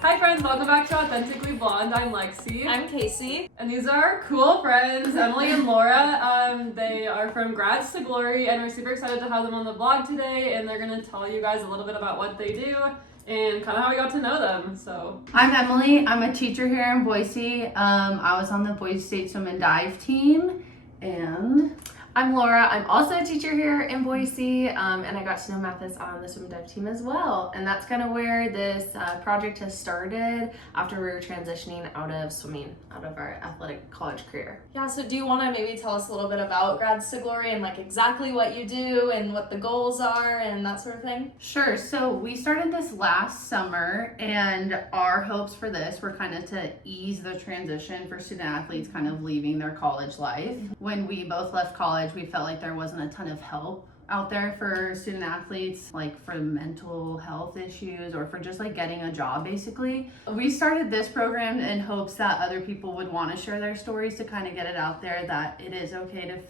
Hi friends, welcome back to Authentically Blonde. I'm Lexi. I'm Casey. And these are our cool friends, Emily and Laura. They are from Grads to Glory, and we're super excited to have them on the vlog today, and they're going to tell you guys a little bit about what they do and kind of how we got to know them. So I'm Emily. I'm a teacher here in Boise. I was on the Boise State Swim and Dive team, and I'm Laura. I'm also a teacher here in Boise, and I got to know Mathis on the swim and dive team as well. And that's kind of where this project has started after we were transitioning out of swimming, out of our athletic college career. Yeah, so do you want to maybe tell us a little bit about Grads to Glory and like exactly what you do and what the goals are and that sort of thing? Sure. So we started this last summer, and our hopes for this were kind of to ease the transition for student athletes kind of leaving their college life. When we both left college, we felt like there wasn't a ton of help out there for student athletes, like for mental health issues or for just like getting a job basically. We started this program in hopes that other people would want to share their stories to kind of get it out there that it is okay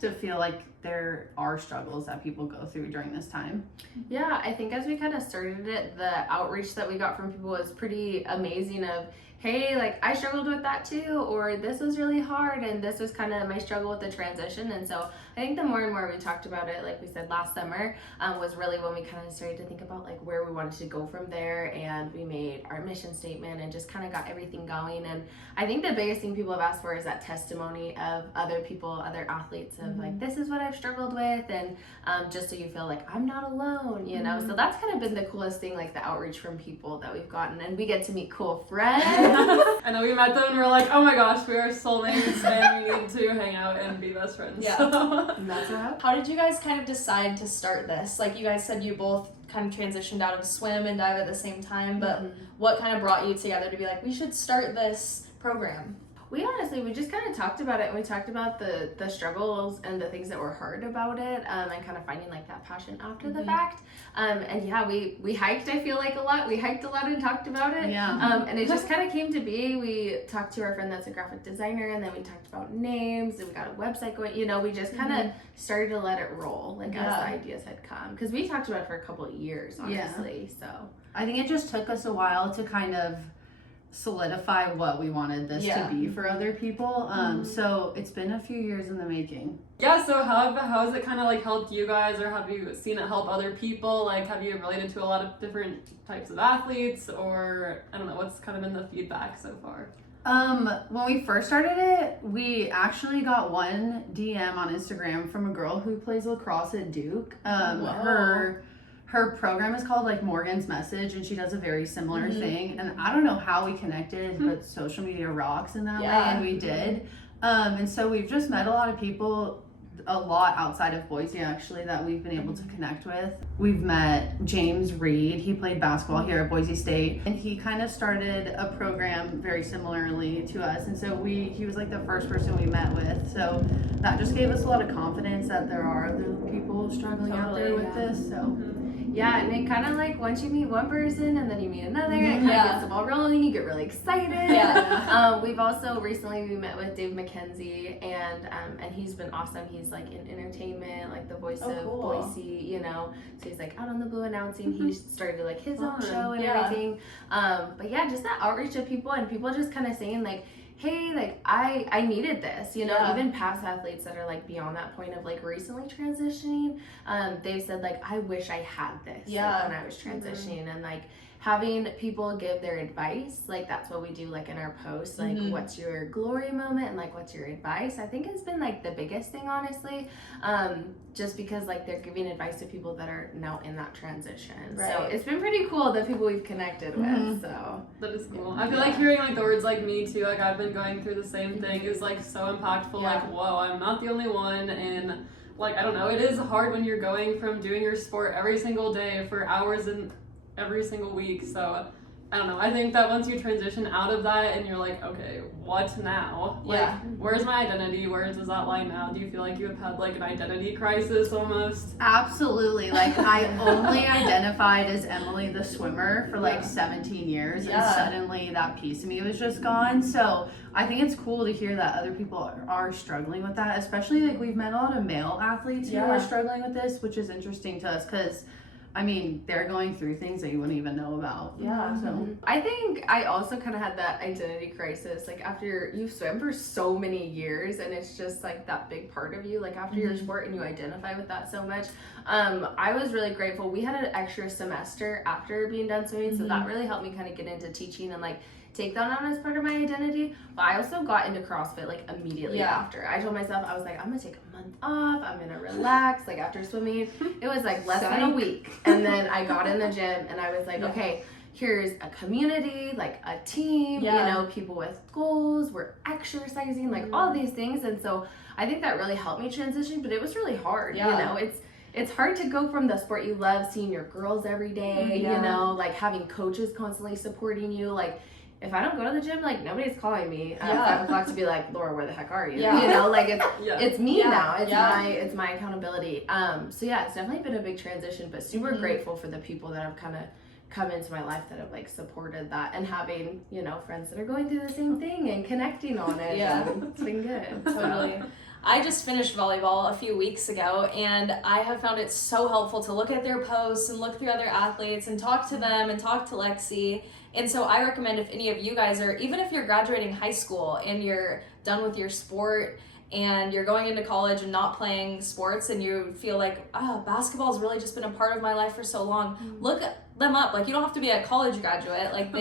to feel like there are struggles that people go through during this time. Yeah, I think as we kind of started it, the outreach that we got from people was pretty amazing of, hey, like I struggled with that too, or this was really hard and this was kind of my struggle with the transition. And so I think the more and more we talked about it, like we said last summer, was really when we kind of started to think about like where we wanted to go from there, and we made our mission statement and just kind of got everything going. And I think the biggest thing people have asked for is that testimony of other people, other athletes of like, this is what I've struggled with, and just so you feel like I'm not alone, you know? So that's kind of been the coolest thing, like the outreach from people that we've gotten, and we get to meet cool friends. I know we met them and we were like, oh my gosh, we are soulmates and we need to hang out and be best friends. Yeah. So. And that's what happened. How did you guys kind of decide to start this? Like you guys said you both kind of transitioned out of swim and dive at the same time, but what kind of brought you together to be like, we should start this program? We just kind of talked about it, and we talked about the struggles and the things that were hard about it, and kind of finding like that passion after the fact. And yeah, we hiked, I feel like a lot. We hiked a lot and talked about it. Yeah. And it just kind of came to be. We talked to our friend that's a graphic designer, and then we talked about names, and we got a website going. You know, we just kind of started to let it roll, like as the ideas had come. Because we talked about it for a couple of years, honestly. So I think it just took us a while to kind of solidify what we wanted this to be for other people. So it's been a few years in the making. Yeah, so how has it kind of like helped you guys, or have you seen it help other people? Like, have you related to a lot of different types of athletes, or I don't know, what's kind of been the feedback so far? When we first started it, we actually got one DM on Instagram from a girl who plays lacrosse at Duke. Her program is called like Morgan's Message, and she does a very similar thing. And I don't know how we connected, but social media rocks in that way, and we did. And so we've just met a lot of people, a lot outside of Boise actually, that we've been able to connect with. We've met James Reed. He played basketball here at Boise State, and he kind of started a program very similarly to us. And so he was like the first person we met with. So that just gave us a lot of confidence that there are other people struggling out there with this. So. Yeah, and it kind of like once you meet one person and then you meet another, it kind of gets the ball rolling. You get really excited. We've also recently we met with Dave McKenzie, and he's been awesome. He's like in entertainment, like the voice of Boise, you know. So he's like out on the blue announcing. He started like his own show and everything. But yeah, just that outreach of people, and people just kind of saying like, hey, like I needed this, you know. Even past athletes that are like beyond that point of like recently transitioning, they said like, I wish I had this like, when I was transitioning. And like having people give their advice, like that's what we do like in our posts, like what's your glory moment and like what's your advice. I think it's been like the biggest thing, honestly, just because like they're giving advice to people that are now in that transition. So it's been pretty cool, the people we've connected with. So that is cool. I feel like hearing like the words like me too, like I've been going through the same thing, is like so impactful. Like, whoa, I'm not the only one. And like, I don't know, it is hard when you're going from doing your sport every single day for hours and every single week. So I don't know, I think that once you transition out of that and you're like, okay, what now? Like, where's my identity? Where does that lie now? Do you feel like you have had like an identity crisis almost? Absolutely. Like I only identified as Emily the swimmer for like 17 years, and suddenly that piece of me was just gone. So I think it's cool to hear that other people are struggling with that, especially like we've met a lot of male athletes who are struggling with this, which is interesting to us because I mean, they're going through things that you wouldn't even know about. Yeah. So I think I also kind of had that identity crisis. Like after you've swam for so many years and it's just like that big part of you, like after your sport and you identify with that so much. I was really grateful. We had an extra semester after being done swimming, so that really helped me kind of get into teaching and like take that on as part of my identity. But I also got into CrossFit like immediately after. I told myself, I was like, I'm gonna take a month off, I'm gonna relax. Like after swimming, it was like less than a week. And then I got in the gym and I was like, okay, here's a community, like a team, you know, people with goals, we're exercising, like all these things. And so I think that really helped me transition, but it was really hard, you know, it's hard to go from the sport you love, seeing your girls every day, you know, like having coaches constantly supporting you. Like if I don't go to the gym, like nobody's calling me at 5 o'clock to be like, Laura, where the heck are you? You know, like it's me now. It's my accountability. So yeah, it's definitely been a big transition, but super grateful for the people that have kind of come into my life that have like supported that, and having, you know, friends that are going through the same thing and connecting on it. It's been good. Totally. I just finished volleyball a few weeks ago, and I have found it so helpful to look at their posts and look through other athletes and talk to them and talk to Lexi. And so I recommend, if any of you guys are, even if you're graduating high school and you're done with your sport and you're going into college and not playing sports and you feel like, basketball's really just been a part of my life for so long, look them up. Like, you don't have to be a college graduate. Like,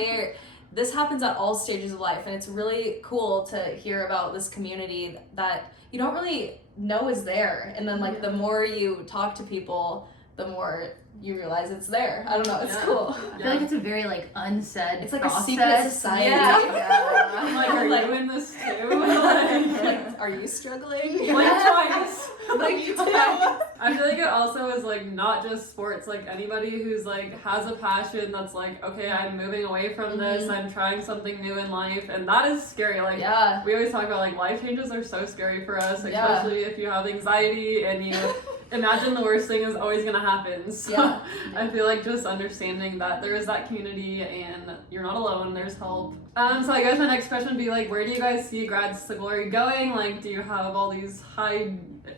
this happens at all stages of life, and it's really cool to hear about this community that you don't really know is there. And then like the more you talk to people, the more you realize it's there. I don't know, it's cool. I feel like it's a very like unsaid It's like process. a secret society. I'm like, are you in this too? Like, are you struggling? Like twice. Like you too. I feel like it also is like not just sports, like anybody who's like has a passion that's like, okay, I'm moving away from this, I'm trying something new in life, and that is scary. Like we always talk about like life changes are so scary for us, especially if you have anxiety and you imagine the worst thing is always gonna happen. So I feel like just understanding that there is that community and you're not alone, there's help. So I guess my next question would be like, where do you guys see Grads to Glory going? Like, do you have all these high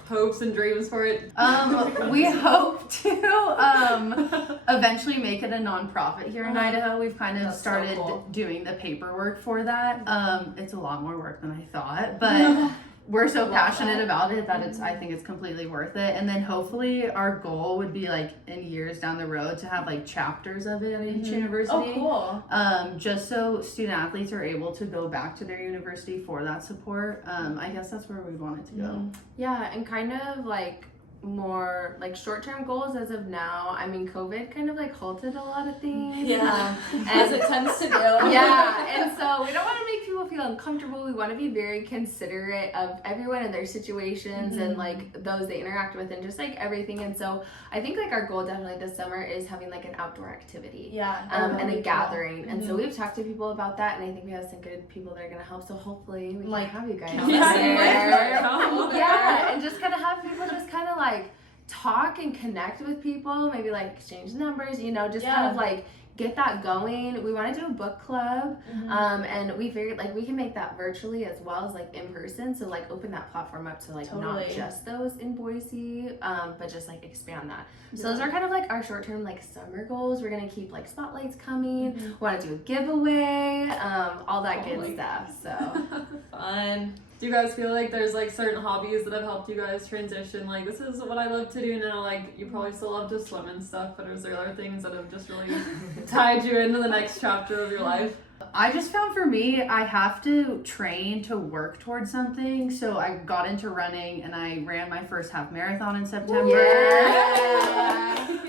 hopes and dreams for it? We hope to eventually make it a nonprofit here in Idaho. We've kind of started doing the paperwork for that. It's a lot more work than I thought, but we're so passionate about it that I think it's completely worth it. And then hopefully our goal would be like in years down the road to have like chapters of it at each university. Oh, cool. Just so student athletes are able to go back to their university for that support. I guess that's where we want it to go. Yeah, and kind of like more like short-term goals as of now. I mean, COVID kind of like halted a lot of things. As it tends to do. And so we don't want to make people feel uncomfortable. We want to be very considerate of everyone and their situations and like those they interact with and just like everything. And so I think like our goal definitely this summer is having like an outdoor activity and a gathering. And so we've talked to people about that, and I think we have some good people that are going to help. So hopefully we can have you guys and just kind of have people just kind of like talk and connect with people, maybe like exchange numbers, you know, just kind of like get that going. We want to do a book club, and we figured like we can make that virtually as well as like in person, so like open that platform up to like not just those in Boise, but just like expand that. So those are kind of like our short-term like summer goals. We're gonna keep like spotlights coming, we want to do a giveaway, all that good stuff. So fun. Do you guys feel like there's like certain hobbies that have helped you guys transition? Like, this is what I love to do now. Like, you probably still love to swim and stuff, but is there other things that have just really tied you into the next chapter of your life? I just found for me, I have to train to work towards something. So I got into running and I ran my first half marathon in September.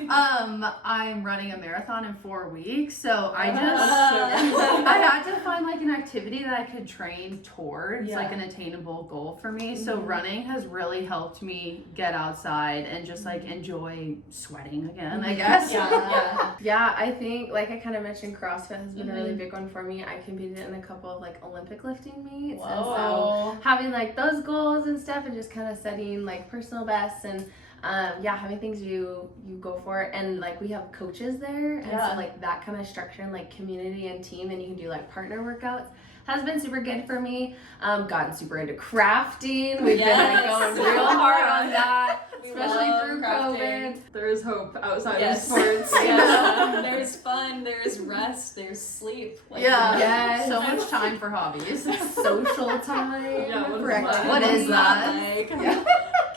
I'm running a marathon in 4 weeks. So I had to find like an activity that I could train towards, like an attainable goal for me. So running has really helped me get outside and just like enjoy sweating again, I guess. Yeah, I think like I kind of mentioned, CrossFit has been a really big one for me. I competed in a couple of like Olympic lifting meets, and so having like those goals and stuff, and just kind of setting like personal bests and having things you go for, and like we have coaches there, and so like that kind of structure and like community and team, and you can do like partner workouts has been super good for me. Gotten super into crafting. We've been like going real hard on that. Especially through crafting. COVID. There is hope outside Yes. of sports. Yeah. There's fun, there's rest, there's sleep. Like, Yeah. Yes. So much time for hobbies. Social time. Yeah, what is for that? activities. What is that? Like, Yeah.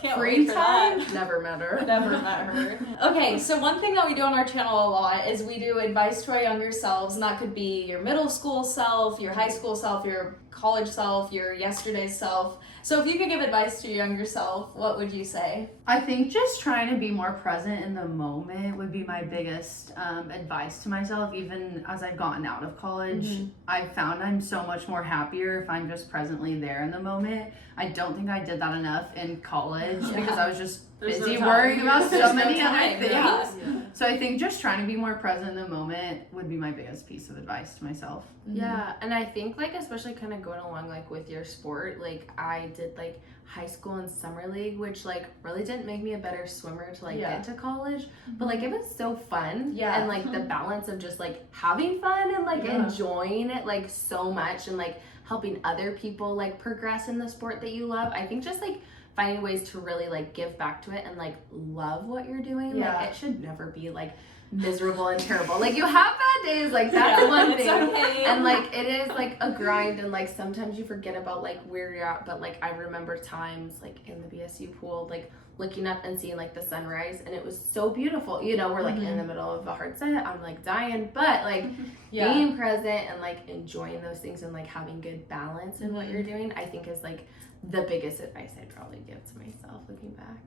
can't Free wait for time? that. Never met her. Never met her. Okay, so one thing that we do on our channel a lot is we do advice to our younger selves, and that could be your middle school self, your high school self, your college self, your yesterday's self. So if you could give advice to your younger self, what would you say? I think just trying to be more present in the moment would be my biggest advice to myself. Even as I've gotten out of college, I've found I'm so much more happier if I'm just presently there in the moment. I don't think I did that enough in college because I was just There's busy no time. worrying about There's so no many other time, things. yeah. So I think just trying to be more present in the moment would be my biggest piece of advice to myself. Yeah, and I think like especially kind of going along like with your sport, like I did like high school and summer league, which like really didn't make me a better swimmer to like get to college, but like it was so fun. Yeah. And like the balance of just like having fun and like enjoying it like so much and like helping other people like progress in the sport that you love. I think just like finding ways to really like give back to it and like love what you're doing. Yeah. Like it should never be like miserable and terrible. Like you have bad days, like that's one it's thing. okay. And like it is like a grind and like sometimes you forget about like where you're at, but like I remember times like in the BSU pool like looking up and seeing like the sunrise and it was so beautiful. You know, we're like in the middle of a hard set, I'm like dying, but like being present and like enjoying those things and like having good balance in what you're doing, I think is like the biggest advice I'd probably give to myself looking back.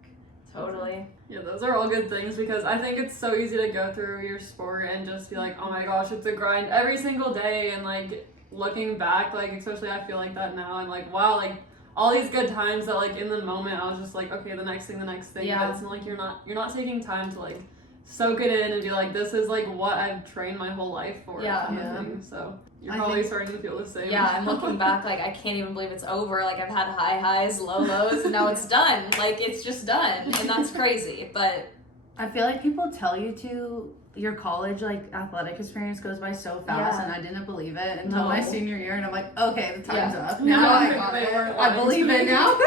Totally. Yeah, those are all good things because I think it's so easy to go through your sport and just be like, oh my gosh, it's a grind every single day. And like looking back, like especially I feel like that now. I'm like, wow, like all these good times that like in the moment I was just like, okay, the next thing. Yeah. But it's not like you're not taking time to like soak it in and be like, this is like what I've trained my whole life for. Yeah. kind of Yeah. thing. So you're I probably think- starting to feel the same. Yeah, I'm looking back, like, I can't even believe it's over. Like, I've had high highs, low lows, and now it's done. Like, it's just done. And that's crazy. But, I feel like people tell you to, your college like athletic experience goes by so fast, Yeah. and I didn't believe it until No. my senior year, and I'm like, okay, the time's Yeah. up. Now I got They it. weren't I lying believe to it me. now.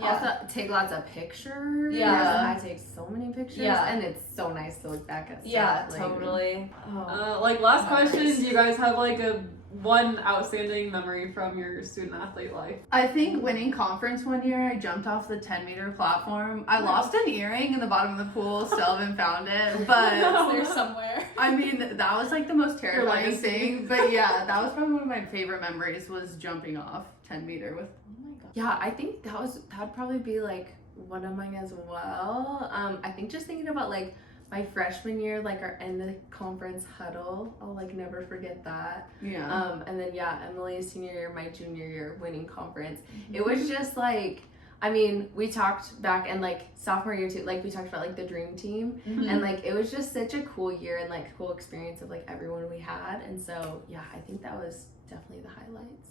Also, take lots of pictures. Yeah. I take so many pictures. Yeah. And it's so nice to look back at stuff. yeah, like, totally. Oh. Like last Memories. question, do you guys have like a one outstanding memory from your student athlete life? I think winning conference one year, I jumped off the 10-meter platform. I lost an earring in the bottom of the pool, still haven't found it, but It's there somewhere. I mean, that was like the most terrifying legacy. thing. But yeah, that was probably one of my favorite memories was jumping off 10-meter with. Oh my god. Yeah, I think that'd probably be like one of mine as well. I think just thinking about like my freshman year, like our end of conference huddle, I'll like never forget that. Yeah. And then yeah, Emily's senior year, my junior year, winning conference. It was just like, I mean, we talked back and like sophomore year too, like we talked about like the dream team, and like it was just such a cool year and like cool experience of like everyone we had, and so yeah, I think that was definitely the highlights.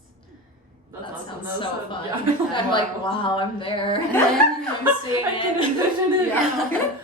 That's That awesome. sounds That was so fun. Yeah. I'm like, wow, I'm there. Yeah. I'm seeing I can it. envision it. Yeah.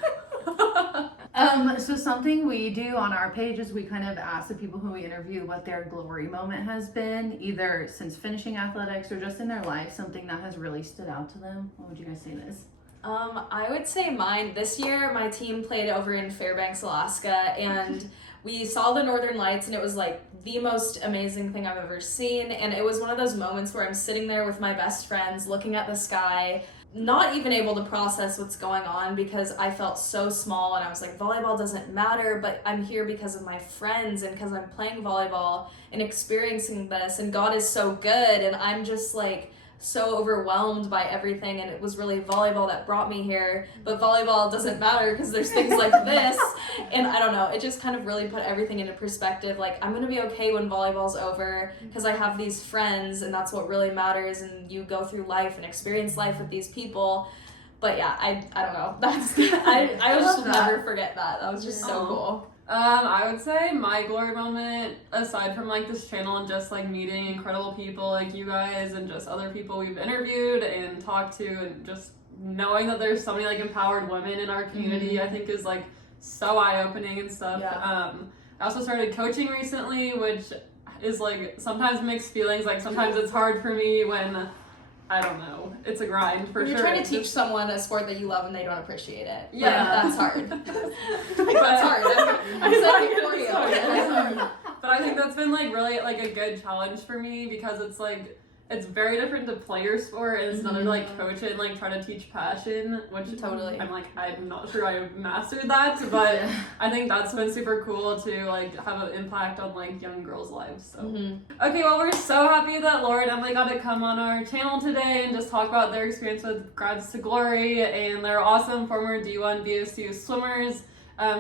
So something we do on our page is we kind of ask the people who we interview what their glory moment has been, either since finishing athletics or just in their life, something that has really stood out to them. What would you guys say this? I would say mine. This year, my team played over in Fairbanks, Alaska, and we saw the Northern Lights, and it was like the most amazing thing I've ever seen. And it was one of those moments where I'm sitting there with my best friends, looking at the sky, not even able to process what's going on because I felt so small, and I was like, volleyball doesn't matter, but I'm here because of my friends and because I'm playing volleyball and experiencing this, and God is so good, and I'm just like so overwhelmed by everything, and it was really volleyball that brought me here, but volleyball doesn't matter because there's things like this, and I don't know, it just kind of really put everything into perspective. Like, I'm gonna be okay when volleyball's over because I have these friends, and that's what really matters, and you go through life and experience life with these people. But yeah, I don't know, that's I will just never forget that. That was just so cool. I would say my glory moment, aside from like this channel and just like meeting incredible people like you guys and just other people we've interviewed and talked to, and just knowing that there's so many like empowered women in our community, I think is like so eye-opening and stuff. Yeah. I also started coaching recently, which is like sometimes mixed feelings. Like sometimes it's hard for me when I don't know. It's a grind for When sure. you're trying to teach someone a sport that you love and they don't appreciate it. Yeah. That's hard. That's hard. I'm saying it for you. It's hard. But I think that's been like really like a good challenge for me because it's like it's very different to play your sport and it's another like coach it and like try to teach passion, which Totally. I'm not sure I mastered that, but I think that's been super cool to like have an impact on like young girls' lives. So okay, well we're so happy that Laura and Emily got to come on our channel today and just talk about their experience with Grads to Glory, and they're awesome former D1 BSU swimmers.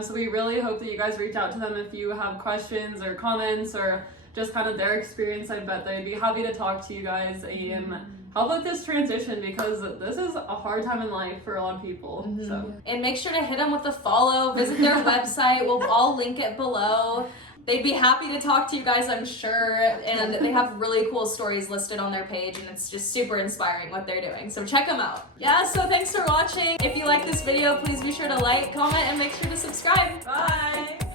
So we really hope that you guys reach out to them if you have questions or comments or just kind of their experience. I bet they'd be happy to talk to you guys and help with this transition because this is a hard time in life for a lot of people. So And make sure to hit them with a follow, visit their website, we'll all link it below. They'd be happy to talk to you guys, I'm sure, and they have really cool stories listed on their page, and it's just super inspiring what they're doing, so check them out. Yeah, so thanks for watching. If you like this video, please be sure to like, comment, and make sure to subscribe. Bye!